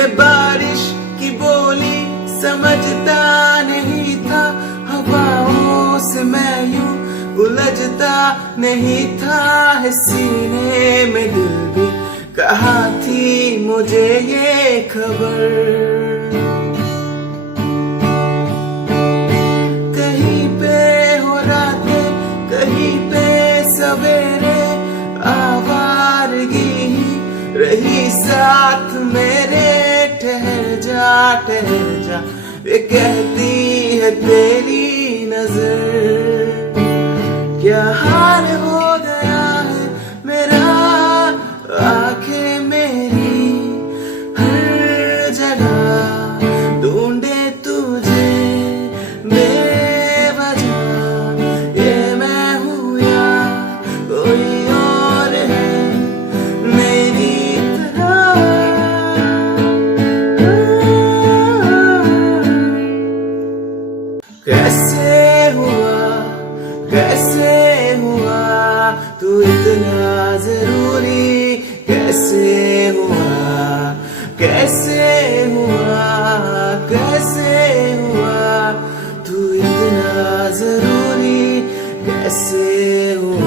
मैं बारिश की बोली समझता नहीं था, हवाओं से मैं यूं उलझता नहीं था, है सीने में दिल भी कहा थी मुझे ये खबर। कहीं पे हो रातें, कहीं पे सवेरे, आवारगी रही साथ मेरे। ठहर जा ये कहती है तेरी नजर। क्या हाल हो गया है मेरा, आंखें मेरी हर जगह ढूंढे तुझे बेवजह। ये मैं हूँ या कोई और है मेरी तरह। कैसे हुआ तू इतना जरूरी, कैसे हुआ तू इतना जरूरी, कैसे हुआ।